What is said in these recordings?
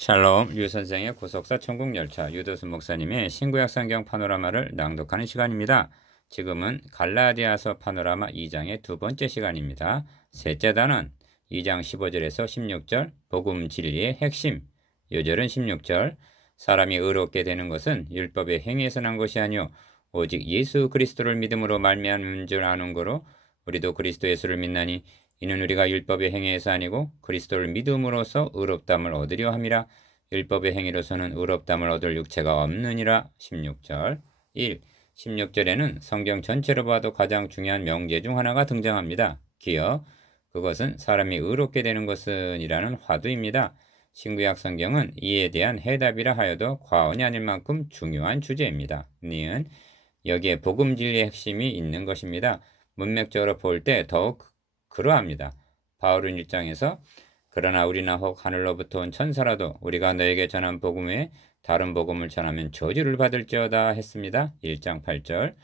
샬롬 유 선생의 구속사 천국 열차 유도수 목사님의 신구약 성경 파노라마를 낭독하는 시간입니다. 지금은 갈라디아서 파노라마 2장의 두 번째 시간입니다. 셋째 단원 2장 15절에서 16절 복음 진리의 핵심 요절은 16절 사람이 의롭게 되는 것은 율법의 행위에서 난 것이 아니요 오직 예수 그리스도를 믿음으로 말미암은 줄 아는 거로 우리도 그리스도 예수를 믿나니 이는 우리가 율법의 행위에서 아니고 그리스도를 믿음으로써 의롭담을 얻으려 함이라 율법의 행위로서는 의롭담을 얻을 육체가 없느니라 16절 1. 16절에는 성경 전체로 봐도 가장 중요한 명제 중 하나가 등장합니다. 기어 그것은 사람이 의롭게 되는 것은 이라는 화두입니다. 신구약 성경은 이에 대한 해답이라 하여도 과언이 아닐 만큼 중요한 주제입니다. 니은 여기에 복음 진리의 핵심이 있는 것입니다. 문맥적으로 볼 때 더욱 그러합니다. 바울은 일장에서 그러나 우리나 혹 하늘로부터 온 천사라도 우리가 너에게 전한 복음 외에 다른 복음을 전하면 저주를 받을지어다 했습니다. 1장 8절.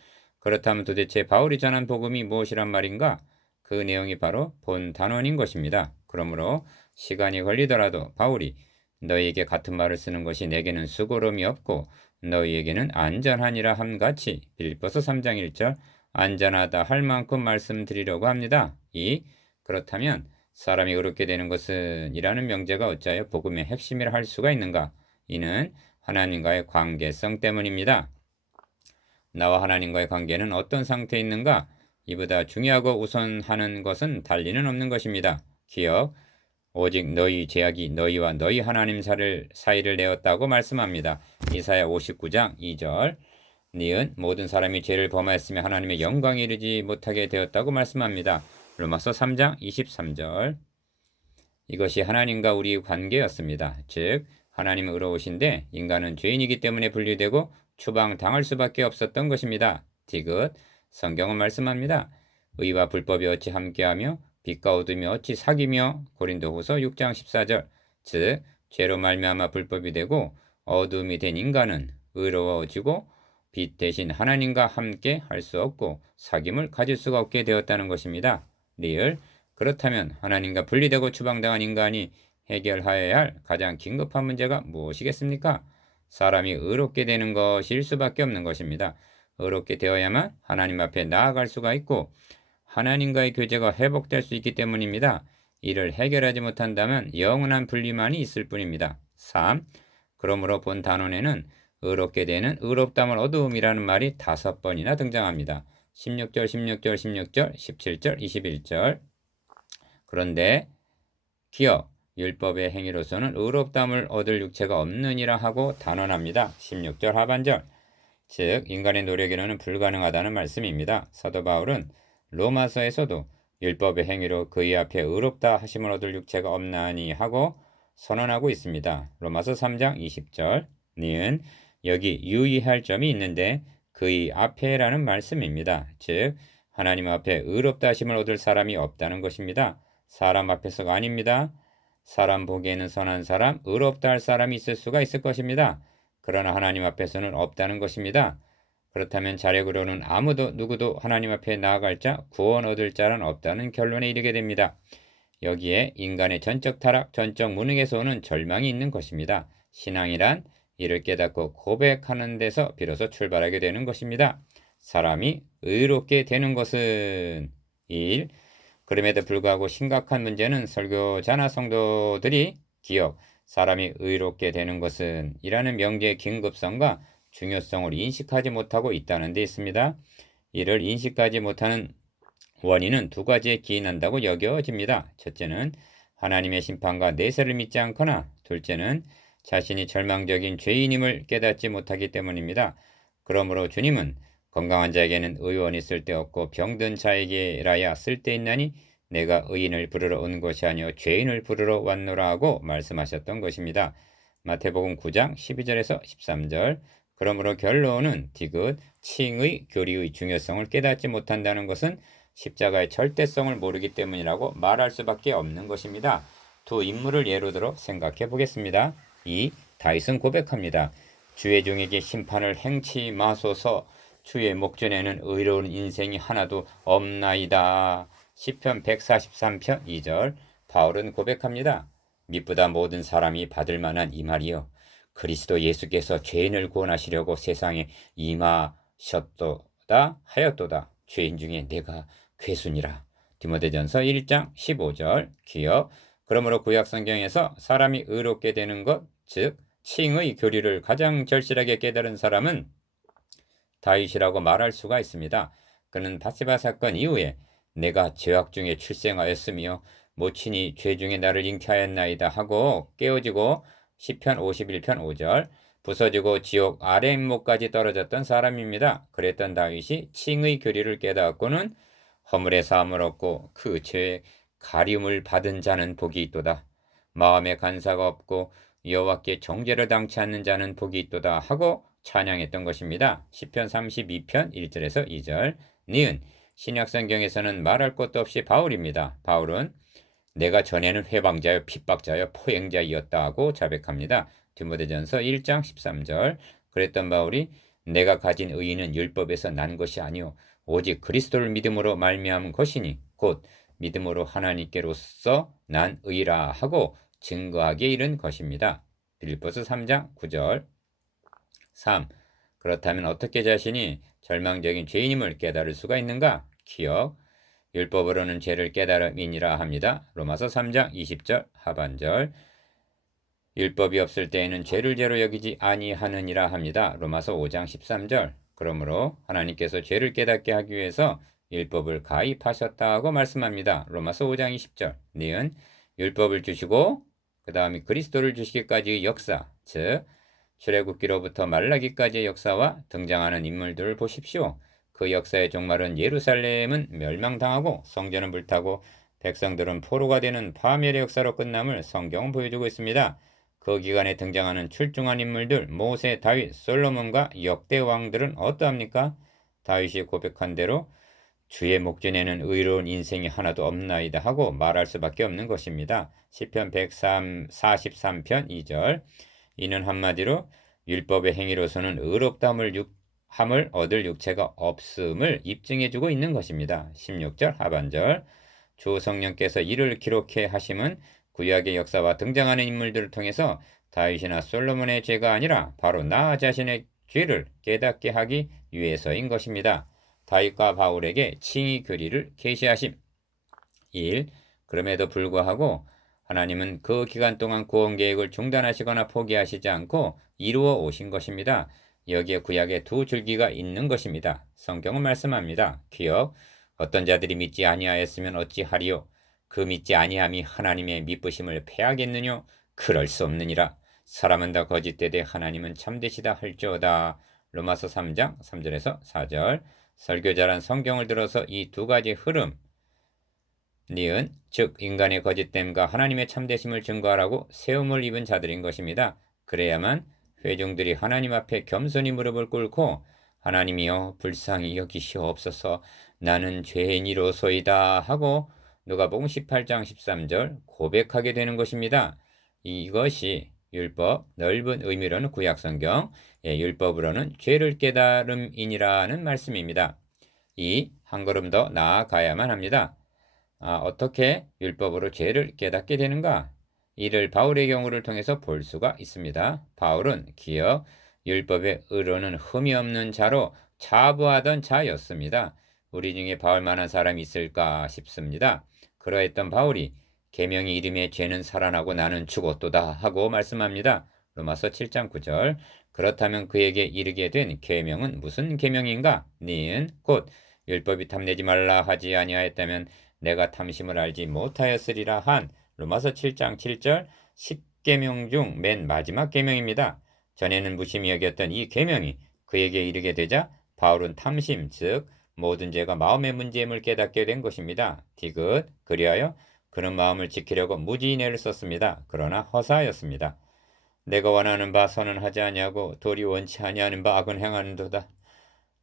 그렇다면 도대체 바울이 전한 복음이 무엇이란 말인가? 그 내용이 바로 본 단원인 것입니다. 그러므로 시간이 걸리더라도 바울이 너희에게 같은 말을 쓰는 것이 내게는 수고로움이 없고 너희에게는 안전하니라 함같이 빌립보서 3장 1절 안전하다 할 만큼 말씀드리려고 합니다. 이 그렇다면 사람이 의롭게 되는 것은 이라는 명제가 어찌하여 복음의 핵심이라 할 수가 있는가? 이는 하나님과의 관계성 때문입니다. 나와 하나님과의 관계는 어떤 상태에 있는가? 이보다 중요하고 우선하는 것은 달리는 없는 것입니다. 기억, 오직 너희 제약이 너희와 너희 하나님 사를 사이를 내었다고 말씀합니다. 이사야 59장 2절. 니은 모든 사람이 죄를 범하였으며 하나님의 영광에 이르지 못하게 되었다고 말씀합니다. 로마서 3장 23절. 이것이 하나님과 우리 관계였습니다. 즉 하나님은 의로우신데 인간은 죄인이기 때문에 분리되고 추방당할 수밖에 없었던 것입니다. 디귿 성경은 말씀합니다. 의와 불법이 어찌 함께하며 빛과 어둠이 어찌 사귀며 고린도후서 6장 14절 즉 죄로 말미암아 불법이 되고 어둠이 된 인간은 의로워지고 빛 대신 하나님과 함께 할 수 없고 사귐을 가질 수가 없게 되었다는 것입니다. 리을 그렇다면 하나님과 분리되고 추방당한 인간이 해결하여야 할 가장 긴급한 문제가 무엇이겠습니까? 사람이 의롭게 되는 것일 수밖에 없는 것입니다. 의롭게 되어야만 하나님 앞에 나아갈 수가 있고 하나님과의 교제가 회복될 수 있기 때문입니다. 이를 해결하지 못한다면 영원한 분리만이 있을 뿐입니다. 3. 그러므로 본 단원에는 의롭게 되는 의롭담을 얻음이라는 말이 다섯 번이나 등장합니다. 16절, 16절, 16절, 17절, 21절. 그런데 기억, 율법의 행위로서는 의롭담을 얻을 육체가 없느니라 하고 단언합니다. 16절 하반절. 즉 인간의 노력으로는 불가능하다는 말씀입니다. 사도 바울은 로마서에서도 율법의 행위로 그의 앞에 의롭다 하심을 얻을 육체가 없나니 하고 선언하고 있습니다. 로마서 3장 20절. 니은 여기 유의할 점이 있는데 그의 앞에라는 말씀입니다. 즉 하나님 앞에 의롭다 하심을 얻을 사람이 없다는 것입니다. 사람 앞에서가 아닙니다. 사람 보기에는 선한 사람, 의롭다 할 사람이 있을 수가 있을 것입니다. 그러나 하나님 앞에서는 없다는 것입니다. 그렇다면 자력으로는 아무도 누구도 하나님 앞에 나아갈 자, 구원 얻을 자는 없다는 결론에 이르게 됩니다. 여기에 인간의 전적 타락, 전적 무능에서 오는 절망이 있는 것입니다. 신앙이란 이를 깨닫고 고백하는 데서 비로소 출발하게 되는 것입니다. 사람이 의롭게 되는 것은 1. 그럼에도 불구하고 심각한 문제는 설교자나 성도들이 기억, 사람이 의롭게 되는 것은 이라는 명제의 긴급성과 중요성을 인식하지 못하고 있다는 데 있습니다. 이를 인식하지 못하는 원인은 두 가지에 기인한다고 여겨집니다. 첫째는 하나님의 심판과 내세를 믿지 않거나 둘째는 자신이 절망적인 죄인임을 깨닫지 못하기 때문입니다. 그러므로 주님은 건강한 자에게는 의원이 쓸데없고 병든 자에게라야 쓸데있나니 내가 의인을 부르러 온 것이 아니요 죄인을 부르러 왔노라 하고 말씀하셨던 것입니다. 마태복음 9장 12절에서 13절 그러므로 결론은 디귿 칭의 교리의 중요성을 깨닫지 못한다는 것은 십자가의 절대성을 모르기 때문이라고 말할 수밖에 없는 것입니다. 두 인물을 예로 들어 생각해 보겠습니다. 2. 다윗은 고백합니다. 주의 종에게 심판을 행치 마소서 주의 목전에는 의로운 인생이 하나도 없나이다. 시편 143편 2절 바울은 고백합니다. 미쁘다 모든 사람이 받을 만한 이 말이요. 그리스도 예수께서 죄인을 구원하시려고 세상에 임하셨도다 하였도다. 죄인 중에 내가 괴순이라. 디모데전서 1장 15절 기억. 그러므로 구약 성경에서 사람이 의롭게 되는 것, 즉 칭의 교리를 가장 절실하게 깨달은 사람은 다윗이라고 말할 수가 있습니다. 그는 바세바 사건 이후에 내가 죄악 중에 출생하였으며 모친이 죄 중에 나를 잉태하였나이다 하고 깨어지고 시편 51편 5절 부서지고 지옥 아래임목까지 떨어졌던 사람입니다. 그랬던 다윗이 칭의 교리를 깨닫고는 허물의 사함을 얻고 그 죄의 가림을 받은 자는 복이 있도다. 마음에 간사가 없고 여호와께 정죄를 당치 않는 자는 복이 있도다 하고 찬양했던 것입니다. 시편 32편 1절에서 2절. 니은 신약 성경에서는 말할 것도 없이 바울입니다. 바울은 내가 전에는 회방자여 핍박자여 포행자이었다 하고 자백합니다. 디모데전서 1장 13절. 그랬던 바울이 내가 가진 의의는 율법에서 난 것이 아니요 오직 그리스도를 믿음으로 말미암은 것이니 곧 믿음으로 하나님께로서 난 의라 하고 증거하게 이른 것입니다. 빌립보스 3장 9절 3. 그렇다면 어떻게 자신이 절망적인 죄인임을 깨달을 수가 있는가? 기억. 율법으로는 죄를 깨달음이니라 합니다. 로마서 3장 20절 하반절. 율법이 없을 때에는 죄를 죄로 여기지 아니하느니라 합니다. 로마서 5장 13절. 그러므로 하나님께서 죄를 깨닫게 하기 위해서 율법을 가입하셨다고 말씀합니다. 로마서 5장 20절. 니은 율법을 주시고 그 다음에 그리스도를 주시기까지의 역사, 즉 출애굽기로부터 말라기까지의 역사와 등장하는 인물들을 보십시오. 그 역사의 종말은 예루살렘은 멸망당하고 성전은 불타고 백성들은 포로가 되는 파멸의 역사로 끝남을 성경은 보여주고 있습니다. 그 기간에 등장하는 출중한 인물들 모세, 다윗, 솔로몬과 역대 왕들은 어떠합니까? 다윗이 고백한 대로 주의 목전에는 의로운 인생이 하나도 없나이다 하고 말할 수밖에 없는 것입니다. 시편 143편 2절 이는 한마디로 율법의 행위로서는 의롭다함을 육, 함을 얻을 육체가 없음을 입증해주고 있는 것입니다. 16절 하반절 주 성령께서 이를 기록해 하심은 구약의 역사와 등장하는 인물들을 통해서 다윗이나 솔로몬의 죄가 아니라 바로 나 자신의 죄를 깨닫게 하기 위해서인 것입니다. 다윗과 바울에게 칭의 교리를 계시하심. 1. 그럼에도 불구하고 하나님은 그 기간 동안 구원 계획을 중단하시거나 포기하시지 않고 이루어 오신 것입니다. 여기에 구약에 두 줄기가 있는 것입니다. 성경은 말씀합니다. 기억 어떤 자들이 믿지 아니하였으면 어찌하리요 그 믿지 아니함이 하나님의 믿으심을 패하겠느뇨 그럴 수 없느니라 사람은 다 거짓되되 하나님은 참되시다 할지어다 로마서 3장 3절에서 4절 설교자란 성경을 들어서 이 두 가지 흐름 니은 즉 인간의 거짓됨과 하나님의 참되심을 증거하라고 세움을 입은 자들인 것입니다. 그래야만 회중들이 하나님 앞에 겸손히 무릎을 꿇고 하나님이여 불쌍히 여기시옵소서 나는 죄인이로소이다 하고 누가복음 18장 13절 고백하게 되는 것입니다. 이것이 율법 넓은 의미로는 구약성경 예, 율법으로는 죄를 깨달음이니라는 말씀입니다. 이 한 걸음 더 나아가야만 합니다. 아, 어떻게 율법으로 죄를 깨닫게 되는가? 이를 바울의 경우를 통해서 볼 수가 있습니다. 바울은 기억 율법의 의로는 흠이 없는 자로 자부하던 자였습니다. 우리 중에 바울만한 사람이 있을까 싶습니다. 그러했던 바울이 계명이 이름에 죄는 살아나고 나는 죽었도다 하고 말씀합니다. 로마서 7장 9절 그렇다면 그에게 이르게 된 계명은 무슨 계명인가? 니은 곧 율법이 탐내지 말라 하지 아니하였다면 내가 탐심을 알지 못하였으리라 한 로마서 7장 7절 10계명 중 맨 마지막 계명입니다. 전에는 무심히 여겼던 이 계명이 그에게 이르게 되자 바울은 탐심 즉 모든 죄가 마음의 문제임을 깨닫게 된 것입니다. 디귿 그리하여 그런 마음을 지키려고 무지인애를 썼습니다. 그러나 허사였습니다. 내가 원하는 바 선언하지 아니하고 도리 원치 아니하는 바 악은 행하는도다.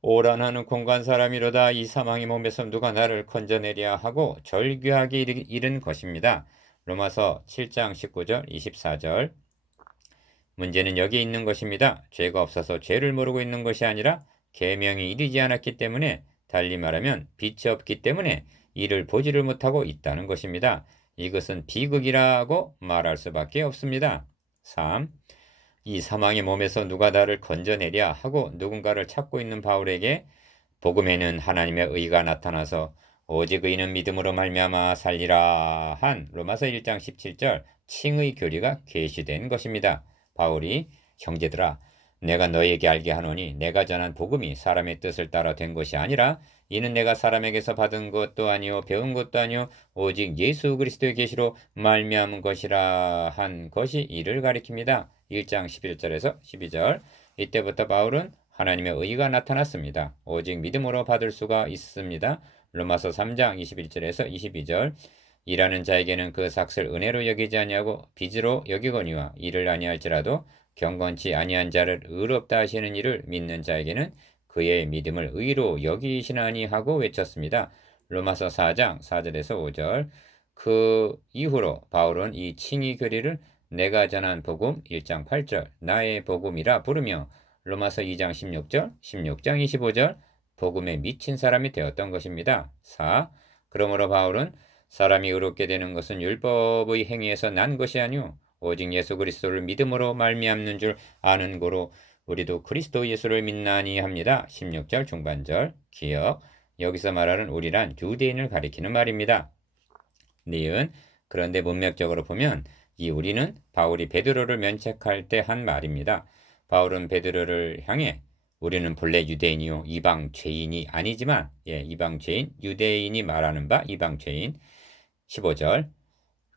오란하는 공간 사람이로다 이 사망의 몸에서 누가 나를 건져내랴 하고 절규하게 이른 것입니다. 로마서 7장 19절 24절 문제는 여기 있는 것입니다. 죄가 없어서 죄를 모르고 있는 것이 아니라 계명이 이르지 않았기 때문에 달리 말하면 빛이 없기 때문에 이를 보지를 못하고 있다는 것입니다. 이것은 비극이라고 말할 수밖에 없습니다. 3. 이 사망의 몸에서 누가 나를 건져내랴 하고 누군가를 찾고 있는 바울에게 복음에는 하나님의 의가 나타나서 오직 의는 믿음으로 말미암아 살리라 한 로마서 1장 17절 칭의 교리가 계시된 것입니다. 바울이 형제들아 내가 너에게 알게 하노니 내가 전한 복음이 사람의 뜻을 따라 된 것이 아니라 이는 내가 사람에게서 받은 것도 아니요 배운 것도 아니요 오직 예수 그리스도의 계시로 말미암은 것이라 한 것이 이를 가리킵니다. 1장 11절에서 12절 이때부터 바울은 하나님의 의가 나타났습니다. 오직 믿음으로 받을 수가 있습니다. 로마서 3장 21절에서 22절 일하는 자에게는 그 삭슬 은혜로 여기지 아니하고 빚으로 여기거니와 이를 아니할지라도 경건치 아니한 자를 의롭다 하시는 이를 믿는 자에게는 그의 믿음을 의로 여기시나니 하고 외쳤습니다. 로마서 4장 4절에서 5절 그 이후로 바울은 이 칭의 교리를 내가 전한 복음 1장 8절 나의 복음이라 부르며 로마서 2장 16절 16장 25절 복음에 미친 사람이 되었던 것입니다. 4. 그러므로 바울은 사람이 의롭게 되는 것은 율법의 행위에서 난 것이 아니오 오직 예수 그리스도를 믿음으로 말미암는 줄 아는 고로 우리도 그리스도 예수를 믿나니 합니다. 16절 중반절 기억 여기서 말하는 우리란 유대인을 가리키는 말입니다. 니은 그런데 문맥적으로 보면 이 우리는 바울이 베드로를 면책할 때 한 말입니다. 바울은 베드로를 향해 우리는 본래 유대인이요 이방 죄인이 아니지만 예, 이방 죄인 유대인이 말하는 바 이방 죄인 15절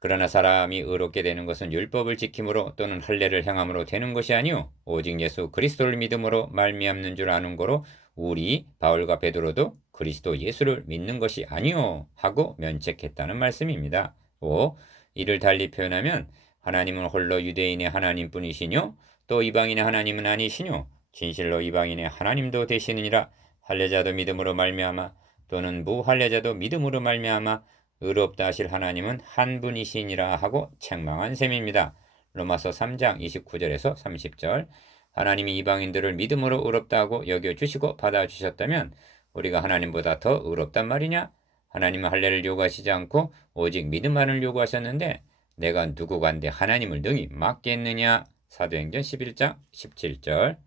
그러나 사람이 의롭게 되는 것은 율법을 지킴으로 또는 할례를 행함으로 되는 것이 아니요 오직 예수 그리스도를 믿음으로 말미암는 줄 아는 거로 우리 바울과 베드로도 그리스도 예수를 믿는 것이 아니요 하고 면책했다는 말씀입니다. 5. 이를 달리 표현하면 하나님은 홀로 유대인의 하나님뿐이시뇨 또 이방인의 하나님은 아니시뇨 진실로 이방인의 하나님도 되시느니라 할례자도 믿음으로 말미암아 또는 무할례자도 믿음으로 말미암아 의롭다 하실 하나님은 한 분이시니라 하고 책망한 셈입니다. 로마서 3장 29절에서 30절 하나님이 이방인들을 믿음으로 의롭다 하고 여겨주시고 받아주셨다면 우리가 하나님보다 더 의롭단 말이냐? 하나님은 할례를 요구하시지 않고 오직 믿음만을 요구하셨는데 내가 누구간데 하나님을 능히 막겠느냐? 사도행전 11장 17절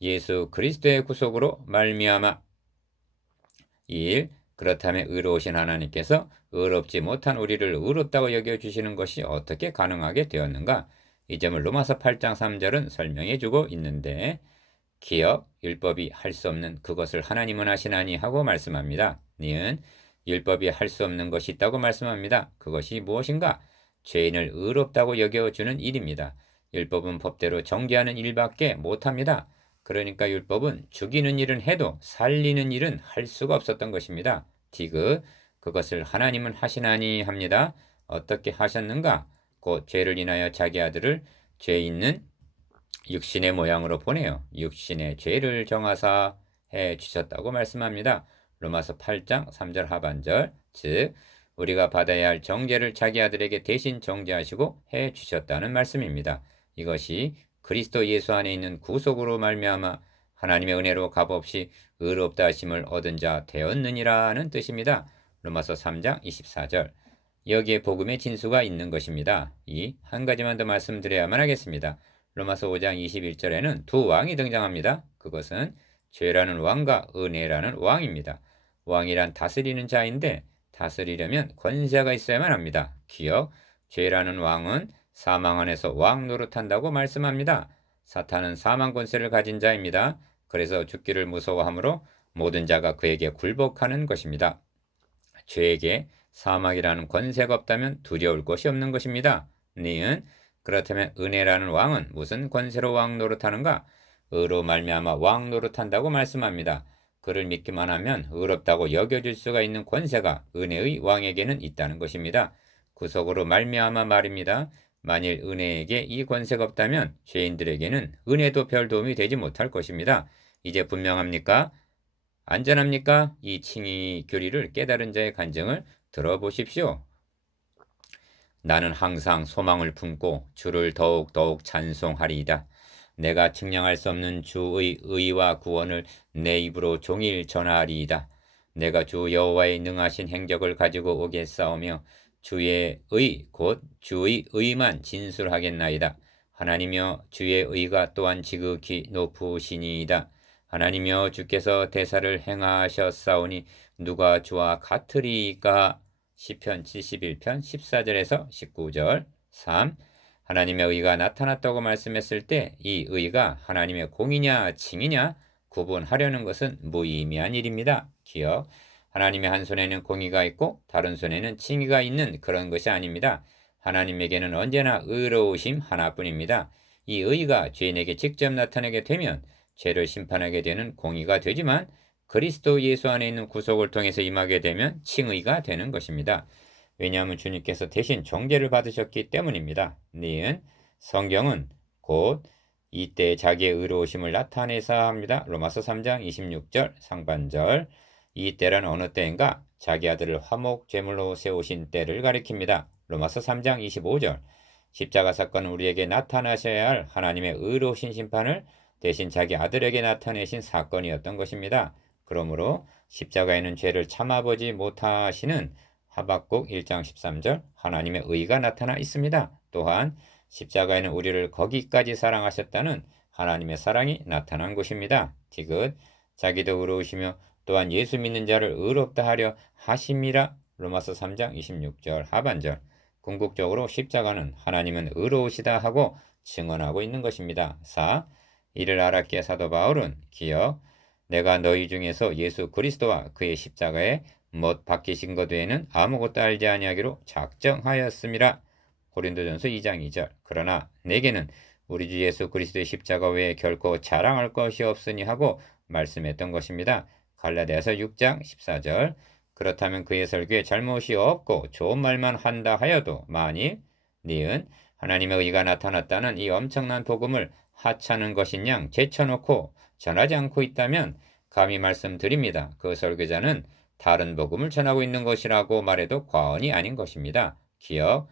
예수 그리스도의 구속으로 말미암아 1. 그렇다면 의로우신 하나님께서 의롭지 못한 우리를 의롭다고 여겨주시는 것이 어떻게 가능하게 되었는가? 이 점을 로마서 8장 3절은 설명해 주고 있는데 기업, 율법이 할 수 없는 그것을 하나님은 하시나니 하고 말씀합니다. 니은 율법이 할 수 없는 것이 있다고 말씀합니다. 그것이 무엇인가? 죄인을 의롭다고 여겨주는 일입니다. 율법은 법대로 정죄하는 일밖에 못합니다. 그러니까 율법은 죽이는 일은 해도 살리는 일은 할 수가 없었던 것입니다. 디귿 그것을 하나님은 하시나니 합니다. 어떻게 하셨는가? 곧 죄를 인하여 자기 아들을 죄 있는 육신의 모양으로 보내요. 육신의 죄를 정하사 해 주셨다고 말씀합니다. 로마서 8장 3절 하반절 즉 우리가 받아야 할 정죄를 자기 아들에게 대신 정죄하시고 해 주셨다는 말씀입니다. 이것이 그리스도 예수 안에 있는 구속으로 말미암아 하나님의 은혜로 값없이 의롭다 하심을 얻은 자 되었느니라는 뜻입니다. 로마서 3장 24절. 여기에 복음의 진수가 있는 것입니다. 이 한 가지만 더 말씀드려야만 하겠습니다. 로마서 5장 21절에는 두 왕이 등장합니다. 그것은 죄라는 왕과 은혜라는 왕입니다. 왕이란 다스리는 자인데 다스리려면 권세가 있어야만 합니다. 기억, 죄라는 왕은 사망 안에서 왕 노릇한다고 말씀합니다. 사탄은 사망 권세를 가진 자입니다. 그래서 죽기를 무서워하므로 모든 자가 그에게 굴복하는 것입니다. 죄에게 사막이라는 권세가 없다면 두려울 것이 없는 것입니다. 니은 그렇다면 은혜라는 왕은 무슨 권세로 왕 노릇하는가? 의로 말미암아 왕 노릇한다고 말씀합니다. 그를 믿기만 하면 의롭다고 여겨질 수가 있는 권세가 은혜의 왕에게는 있다는 것입니다. 구속으로 말미암아 말입니다. 만일 은혜에게 이 권세가 없다면 죄인들에게는 은혜도 별 도움이 되지 못할 것입니다. 이제 분명합니까? 안전합니까? 이 칭의 교리를 깨달은 자의 간증을 들어보십시오. 나는 항상 소망을 품고 주를 더욱더욱 찬송하리이다. 내가 측량할 수 없는 주의 의와 구원을 내 입으로 종일 전하리이다. 내가 주 여호와의 능하신 행적을 가지고 오겠사오며 주의 의, 곧 주의 의만 진술하겠나이다. 하나님여 주의 의가 또한 지극히 높으시니이다. 하나님여 주께서 대사를 행하셨사오니 누가 주와 같으리까? 시편 71편 14절에서 19절 3. 하나님의 의가 나타났다고 말씀했을 때 이 의가 하나님의 공이냐 칭이냐 구분하려는 것은 무의미한 일입니다. 기억. 하나님의 한 손에는 공의가 있고 다른 손에는 칭의가 있는 그런 것이 아닙니다. 하나님에게는 언제나 의로우심 하나뿐입니다. 이 의가 죄인에게 직접 나타나게 되면 죄를 심판하게 되는 공의가 되지만 그리스도 예수 안에 있는 구속을 통해서 임하게 되면 칭의가 되는 것입니다. 왜냐하면 주님께서 대신 정죄를 받으셨기 때문입니다. 니은 성경은 곧 이때 자기의 의로우심을 나타내사 합니다. 로마서 3장 26절 상반절 이 때란 어느 때인가 자기 아들을 화목 제물로 세우신 때를 가리킵니다. 로마서 3장 25절 십자가 사건은 우리에게 나타나셔야 할 하나님의 의로우신 심판을 대신 자기 아들에게 나타내신 사건이었던 것입니다. 그러므로 십자가에는 죄를 참아보지 못하시는 하박국 1장 13절 하나님의 의가 나타나 있습니다. 또한 십자가에는 우리를 거기까지 사랑하셨다는 하나님의 사랑이 나타난 것입니다. 디귿 자기도 의로우시며 또한 예수 믿는 자를 의롭다 하려 하심이라 로마서 3장 26절 하반절 궁극적으로 십자가는 하나님은 의로우시다 하고 증언하고 있는 것입니다. 4. 이를 알았기에 사도 바울은 기억 내가 너희 중에서 예수 그리스도와 그의 십자가에 못 박히신 것 외에는 아무것도 알지 아니하기로 작정하였습니다. 고린도전서 2장 2절 그러나 내게는 우리 주 예수 그리스도의 십자가 외에 결코 자랑할 것이 없으니 하고 말씀했던 것입니다. 갈라디아서 6장 14절 그렇다면 그의 설교에 잘못이 없고 좋은 말만 한다 하여도 만일 니은 하나님의 의가 나타났다는 이 엄청난 복음을 하찮은 것인 양 제쳐놓고 전하지 않고 있다면 감히 말씀드립니다. 그 설교자는 다른 복음을 전하고 있는 것이라고 말해도 과언이 아닌 것입니다. 기억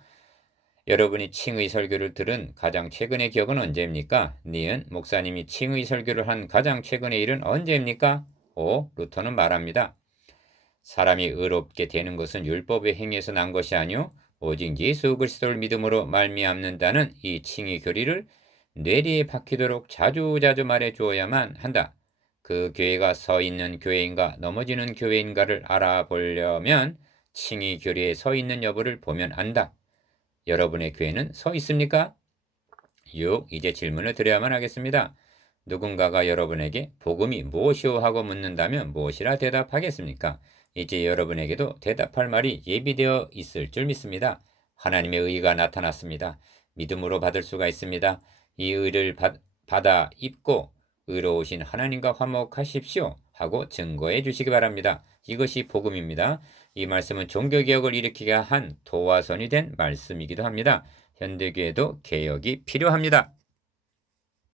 여러분이 칭의 설교를 들은 가장 최근의 기억은 언제입니까? 니은 목사님이 칭의 설교를 한 가장 최근의 일은 언제입니까? 오 루터는 말합니다. 사람이 의롭게 되는 것은 율법의 행위에서 난 것이 아니오 오직 예수 그리스도를 믿음으로 말미암는다는 이 칭의 교리를 뇌리에 박히도록 자주자주 말해 주어야만 한다. 그 교회가 서 있는 교회인가 넘어지는 교회인가를 알아보려면 칭의 교리에 서 있는 여부를 보면 안다. 여러분의 교회는 서 있습니까? 6. 이제 질문을 드려야만 하겠습니다. 누군가가 여러분에게 복음이 무엇이오 하고 묻는다면 무엇이라 대답하겠습니까? 이제 여러분에게도 대답할 말이 예비되어 있을 줄 믿습니다. 하나님의 의가 나타났습니다. 믿음으로 받을 수가 있습니다. 이 의를 받, 받아 입고 의로우신 하나님과 화목하십시오 하고 증거해 주시기 바랍니다. 이것이 복음입니다. 이 말씀은 종교개혁을 일으키게 한 도화선이 된 말씀이기도 합니다. 현대교회도 개혁이 필요합니다.